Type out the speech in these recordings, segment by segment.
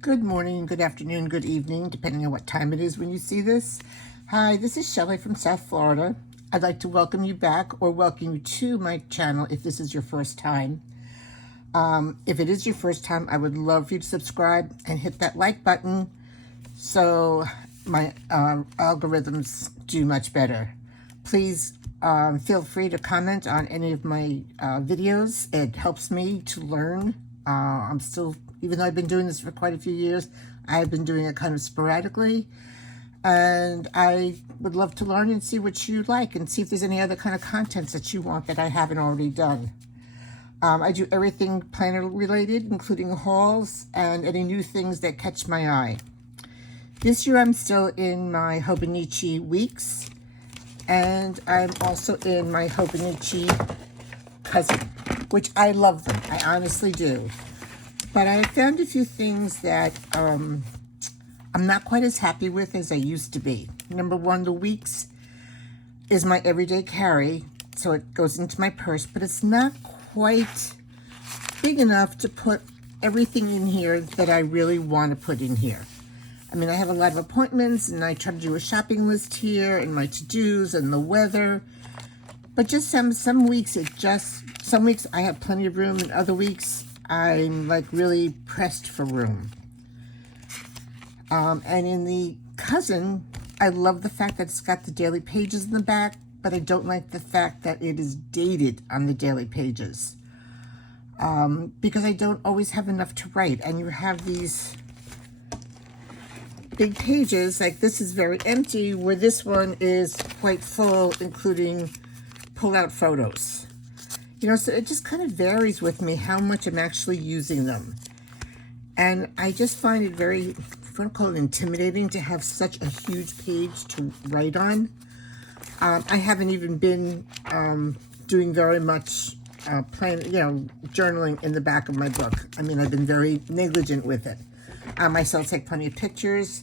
Good morning, good afternoon, good evening, depending on what time it is when you see this. Hi, this is Shelley from South Florida. I'd like to welcome you back or welcome you to my channel if this is your first time. If it is your first time, I would love for you to subscribe and hit that like button so my algorithms do much better. Please feel free to comment on any of my videos. It helps me to learn. I'm still, even though I've been doing this for quite a few years, I've been doing it kind of sporadically. And I would love to learn and see what you like and see if there's any other kind of contents that you want that I haven't already done. I do everything planner related, including hauls and any new things that catch my eye. This year I'm still in my Hobonichi weeks, and I'm also in my Hobonichi cousin, which I love them. I honestly do. But I found a few things that I'm not quite as happy with as I used to be. Number one, the weeks is my everyday carry, so it goes into my purse, but it's not quite big enough to put everything in here that I really want to put in here. I mean, I have a lot of appointments, and I try to do a shopping list here, and my to-dos, and the weather. But just some weeks, some weeks I have plenty of room, and other weeks I'm like really pressed for room. And in the cousin, I love the fact that it's got the daily pages in the back, but I don't like the fact that it is dated on the daily pages. Because I don't always have enough to write, and you have these big pages, like this is very empty, where this one is quite full, including pull-out photos. You know, so it just kind of varies with me how much I'm actually using them. And I just find it very, if you want to call it intimidating, to have such a huge page to write on. I haven't even been doing very much journaling in the back of my book. I mean, I've been very negligent with it. I still take plenty of pictures,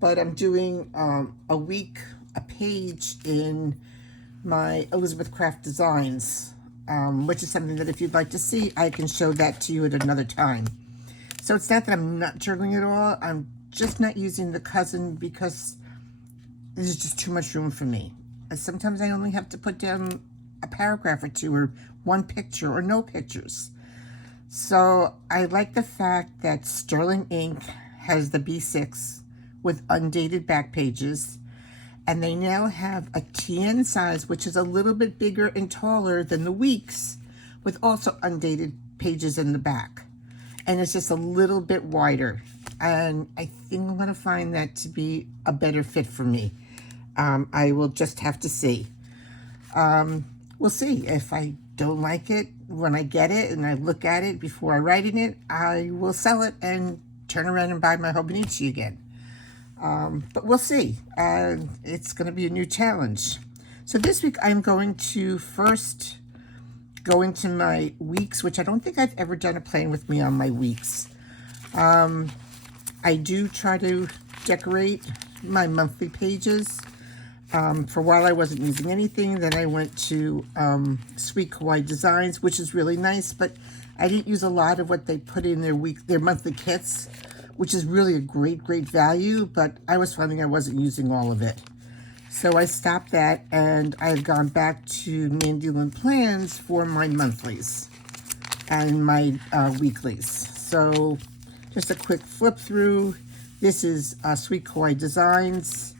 but I'm doing a week, a page in my Elizabeth Craft Designs, which is something that if you'd like to see, I can show that to you at another time. So it's not that I'm not journaling at all. I'm just not using the cousin because there's just too much room for me. And sometimes I only have to put down a paragraph or two, or one picture, or no pictures. So I like the fact that Sterling Ink has the B6 with undated back pages, and they now have a TN size, which is a little bit bigger and taller than the weeks, with also undated pages in the back. And it's just a little bit wider. And I think I'm going to find that to be a better fit for me. I will just have to see. We'll see. If I don't like it when I get it and I look at it before I write in it, I will sell it and turn around and buy my Hobonichi again. But we'll see. It's going to be a new challenge. So this week I'm going to first go into my weeks, which I don't think I've ever done a plan with me on my weeks. I do try to decorate my monthly pages. For a while I wasn't using anything. Then I went to Sweet Kawaii Designs, which is really nice, but I didn't use a lot of what they put in their monthly kits, which is really a great value, but I was finding I wasn't using all of it. So I stopped that, and I've gone back to Mandolin Plans for my monthlies and my weeklies. So just a quick flip through. This is Sweet Kawaii Designs.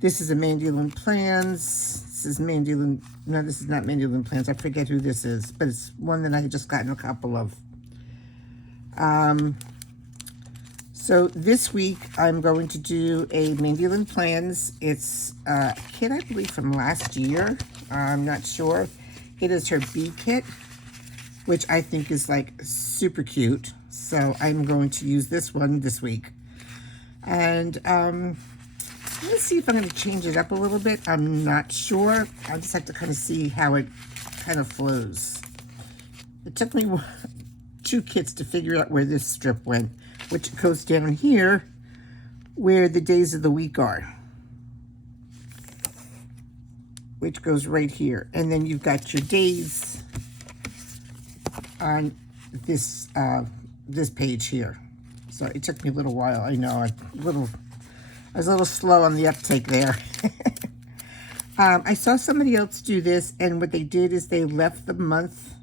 This is a Mandolin Plans. This is Mandolin, no, this is not Mandolin Plans. I forget who this is, but it's one that I had just gotten a couple of. So this week I'm going to do a Mandolin Plans. It's a kit, I believe, from last year. I'm not sure. It is her B kit, which I think is like super cute. So I'm going to use this one this week. And let's see if I'm going to change it up a little bit. I'm not sure. I just have to kind of see how it kind of flows. It took me 2 kits to figure out where this strip went, which goes down here where the days of the week are, which goes right here. And then you've got your days on this this page here. So it took me a little while. I know, I was a little slow on the uptake there. I saw somebody else do this, and what they did is they left the month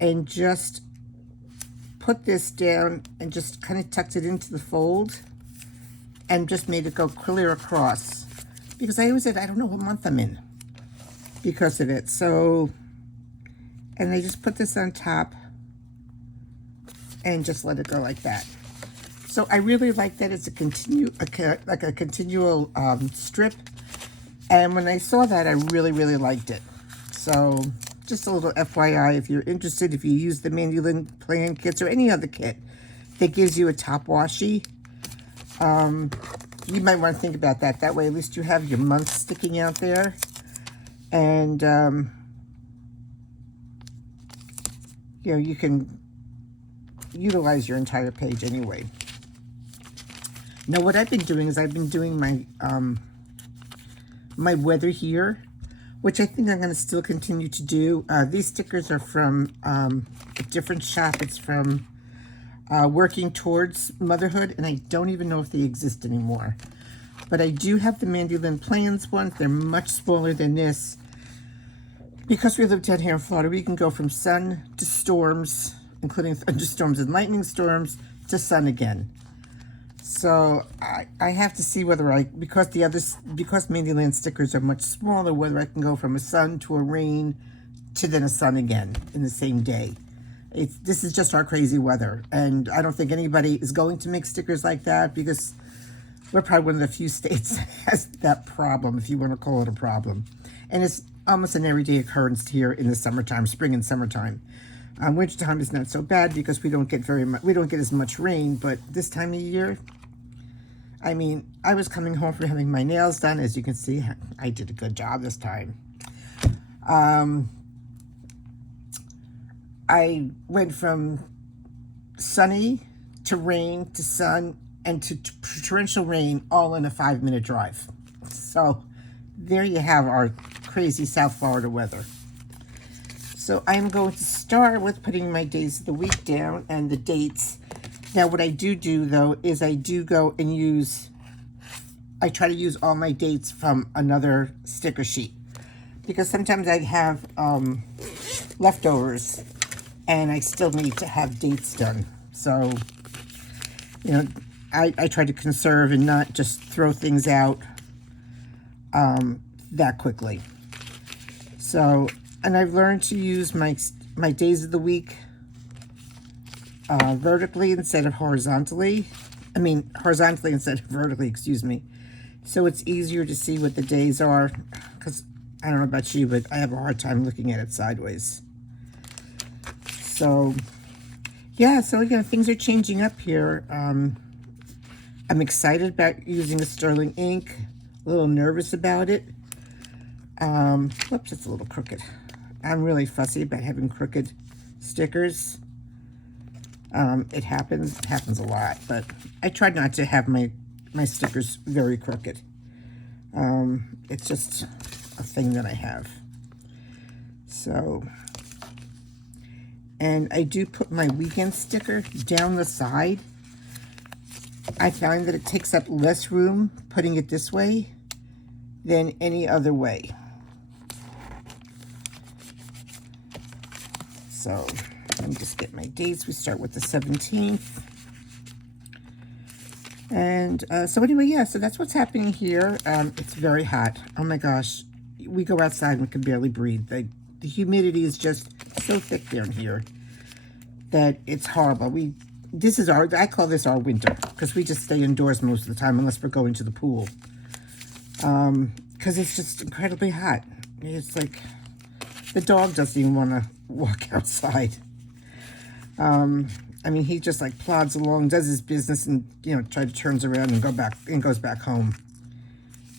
and just put this down and just kind of tucked it into the fold and just made it go clear across. Because I always said, I don't know what month I'm in because of it. So, and I just put this on top and just let it go like that. So I really like that it's a continual strip. And when I saw that, I really, really liked it. So just a little FYI, if you're interested, if you use the Mandolin Plan kits or any other kit that gives you a top washi, you might want to think about that. That way, at least you have your months sticking out there. And, you know, you can utilize your entire page anyway. Now, what I've been doing is I've been doing my my weather here, which I think I'm going to still continue to do. These stickers are from a different shop. It's from Working Towards Motherhood, and I don't even know if they exist anymore. But I do have the Mandolin Plans ones. They're much smaller than this. Because we live down here in Florida, we can go from sun to storms, including thunderstorms and lightning storms, to sun again. So I have to see whether because Mandolin stickers are much smaller, whether I can go from a sun to a rain to then a sun again in the same day. This is just our crazy weather. And I don't think anybody is going to make stickers like that because we're probably one of the few states that has that problem, if you want to call it a problem. And it's almost an everyday occurrence here in the summertime, spring and summertime. Wintertime is not so bad because we don't get as much rain, but this time of year, I mean, I was coming home from having my nails done. As you can see, I did a good job this time. I went from sunny to rain to sun and to torrential rain all in a 5-minute drive. So there you have our crazy South Florida weather. So I'm going to start with putting my days of the week down and the dates. Now what I do though is I do go and I try to use all my dates from another sticker sheet. Because sometimes I have leftovers and I still need to have dates done. So, you know, I try to conserve and not just throw things out that quickly. So, and I've learned to use my days of the week vertically instead of horizontally. I mean, horizontally instead of vertically, excuse me. So it's easier to see what the days are, because I don't know about you, but I have a hard time looking at it sideways. So, yeah, so again, things are changing up here. I'm excited about using a sterling ink, a little nervous about it. Whoops, it's a little crooked. I'm really fussy about having crooked stickers. It happens a lot, but I try not to have my stickers very crooked. It's just a thing that I have. So, and I do put my weekend sticker down the side. I find that it takes up less room putting it this way than any other way. So let me just get my dates. We start with the 17th. And so anyway, yeah, so that's what's happening here. It's very hot. Oh my gosh. We go outside and we can barely breathe. The humidity is just so thick down here that it's horrible. I call this our winter, because we just stay indoors most of the time unless we're going to the pool. Because it's just incredibly hot. It's like the dog doesn't even want to walk outside. I mean, he just like plods along, does his business, and turns around and goes back home.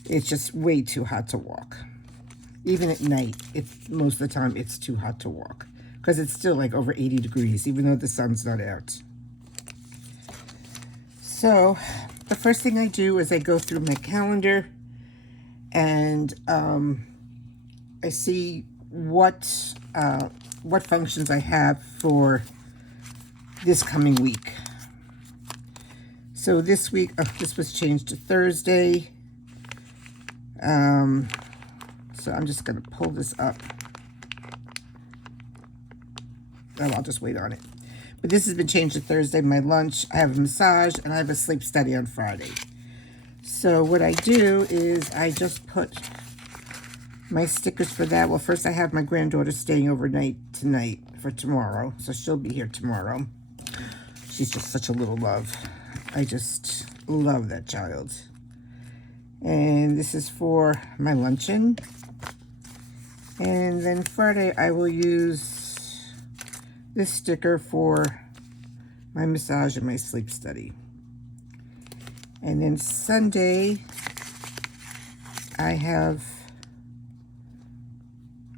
It's just way too hot to walk. Even at night, most of the time it's too hot to walk because it's still like over 80 degrees, even though the sun's not out. So the first thing I do is I go through my calendar and I see what functions I have for this coming week. So this week, this was changed to Thursday. So I'm just going to pull this up. Oh, I'll just wait on it. But this has been changed to Thursday. My lunch, I have a massage, and I have a sleep study on Friday. So what I do is I just put my stickers for that. Well, first I have my granddaughter staying overnight tonight for tomorrow. So she'll be here tomorrow. She's just such a little love. I just love that child. And this is for my luncheon. And then Friday I will use this sticker for my massage and my sleep study. And then Sunday I have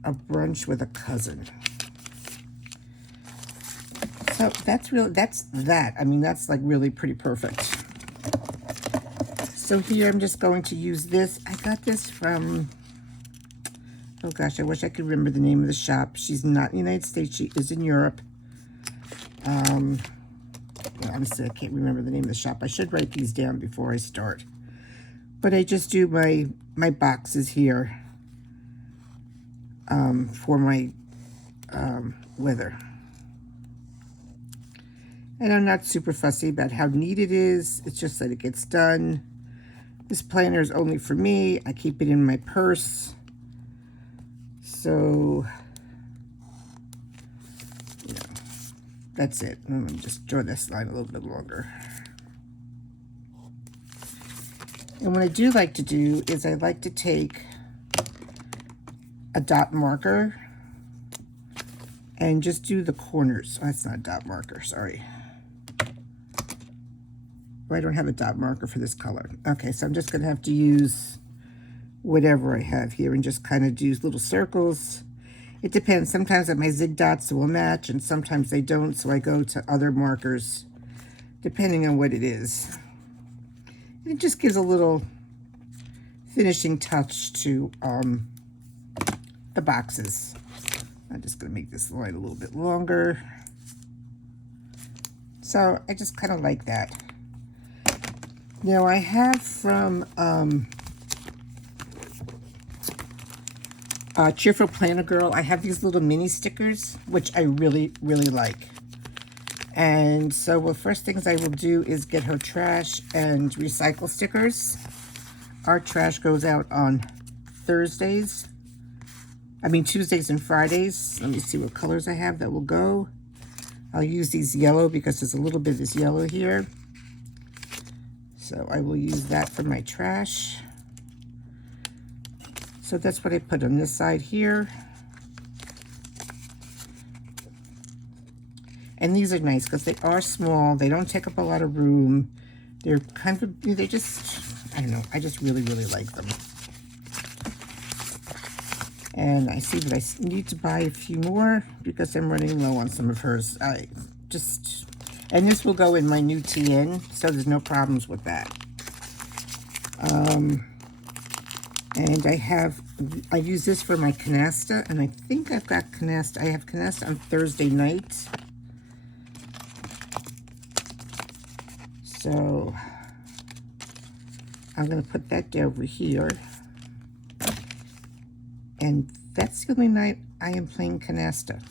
a brunch with a cousin. So that's that. I mean, that's like really pretty perfect. So here I'm just going to use this. I got this from, oh gosh, I wish I could remember the name of the shop. She's not in the United States. She is in Europe. Honestly, I can't remember the name of the shop. I should write these down before I start. But I just do my boxes here for my weather. And I'm not super fussy about how neat it is. It's just that it gets done. This planner is only for me. I keep it in my purse. So, you know, that's it. Let me just draw this line a little bit longer. And what I do like to do is I like to take a dot marker and just do the corners. Oh, that's not a dot marker, sorry. I don't have a dot marker for this color. Okay, so I'm just going to have to use whatever I have here and just kind of do little circles. It depends. Sometimes my zig dots will match and sometimes they don't, so I go to other markers depending on what it is. It just gives a little finishing touch to the boxes. I'm just going to make this line a little bit longer. So I just kind of like that. Now I have from Cheerful Planner Girl, I have these little mini stickers, which I really, really like. And so the first things I will do is get her trash and recycle stickers. Our trash goes out on Tuesdays and Fridays. Let me see what colors I have that will go. I'll use these yellow because there's a little bit of this yellow here. So I will use that for my trash. So that's what I put on this side here. And these are nice because they are small. They don't take up a lot of room. They're they're just, I don't know. I just really, really like them. And I see that I need to buy a few more because I'm running low on some of hers. And this will go in my new TN, so there's no problems with that. And I use this for my canasta, and I think I've got canasta. I have canasta on Thursday night. So I'm going to put that over here. And that's the only night I am playing canasta.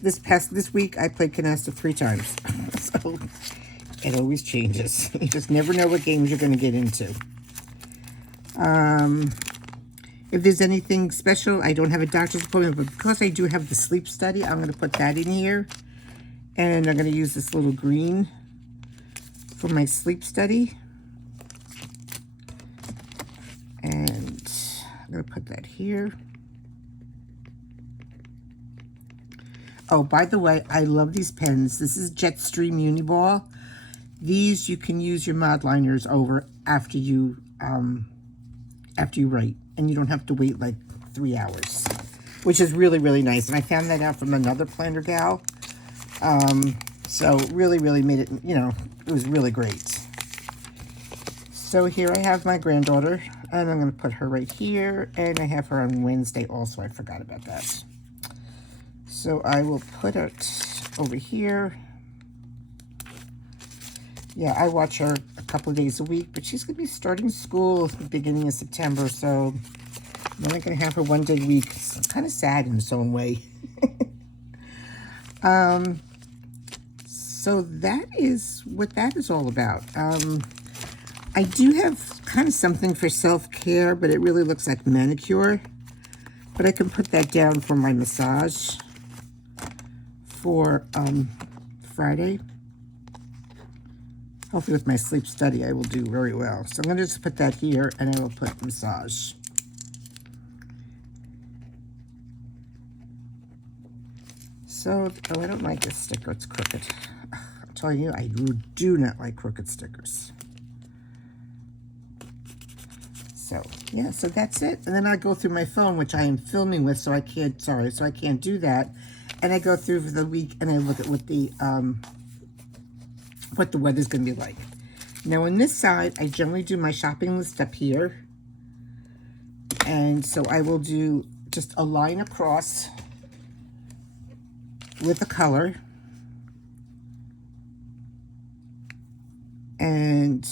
This week I played canasta 3 times. So it always changes. You just never know what games you're going to get into. If there's anything special, I don't have a doctor's appointment, but because I do have the sleep study, I'm going to put that in here. And I'm going to use this little green for my sleep study. And I'm going to put that here. Oh, by the way, I love these pens. This is Jetstream Uniball. These you can use your mod liners over after you write, and you don't have to wait like 3 hours, which is really, really nice. And I found that out from another planner gal. So really, really made it, it was really great. So here I have my granddaughter, and I'm going to put her right here, and I have her on Wednesday also. I forgot about that. So I will put it over here. Yeah, I watch her a couple of days a week, but she's going to be starting school at the beginning of September, so I'm only going to have her one day a week. It's kind of sad in its own way. So that is what that is all about. I do have kind of something for self-care, but it really looks like manicure. But I can put that down for my massage for Friday. Hopefully with my sleep study, I will do very well. So I'm going to just put that here, and I will put massage. So, oh, I don't like this sticker. It's crooked. I'm telling you, I do not like crooked stickers. So, yeah, so that's it. And then I go through my phone, which I am filming with, so I can't, sorry, so I can't do that. And I go through for the week, and I look at what the weather's going to be like. Now, on this side, I generally do my shopping list up here. And so I will do just a line across with a color. And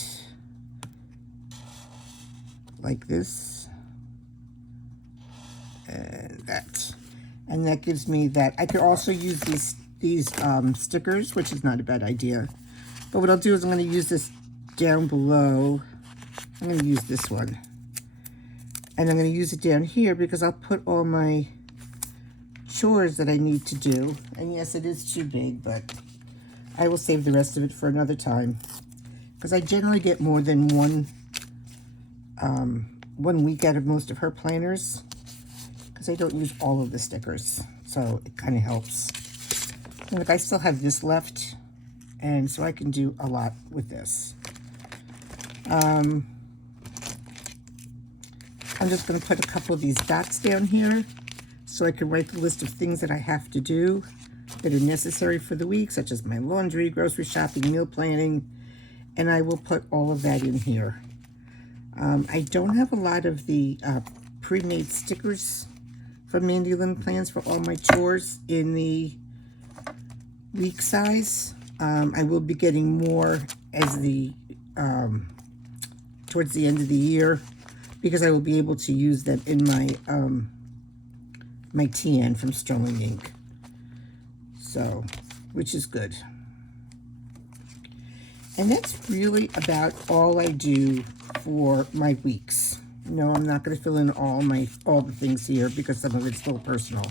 like this. And that. And that gives me that. I could also use these stickers, which is not a bad idea. But what I'll do is I'm going to use this down below. I'm going to use this one. And I'm going to use it down here because I'll put all my chores that I need to do. And yes, it is too big, but I will save the rest of it for another time. Because I generally get more than one week out of most of her planners. Because I don't use all of the stickers. So it kind of helps. And look, I still have this left. And so I can do a lot with this. I'm just going to put a couple of these dots down here so I can write the list of things that I have to do that are necessary for the week, such as my laundry, grocery shopping, meal planning, and I will put all of that in here. I don't have a lot of the pre-made stickers from Mandy Lynn Plans for all my chores in the week size. I will be getting more as the towards the end of the year because I will be able to use them in my my TN from Sterling Ink. So, which is good. And that's really about all I do for my weeks. No, I'm not going to fill in all the things here because some of it's still personal.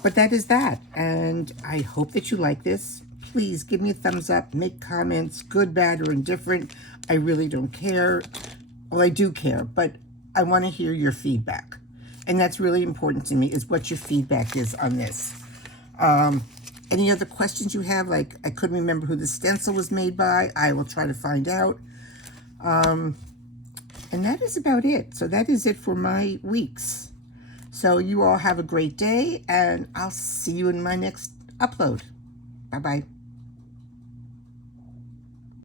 But that is that, and I hope that you like this. Please give me a thumbs up, make comments, good, bad, or indifferent. I really don't care. Well, I do care, but I want to hear your feedback. And that's really important to me, is what your feedback is on this. Any other questions you have, like I couldn't remember who the stencil was made by, I will try to find out. And that is about it. So that is it for my weeks. So you all have a great day, and I'll see you in my next upload. Bye-bye.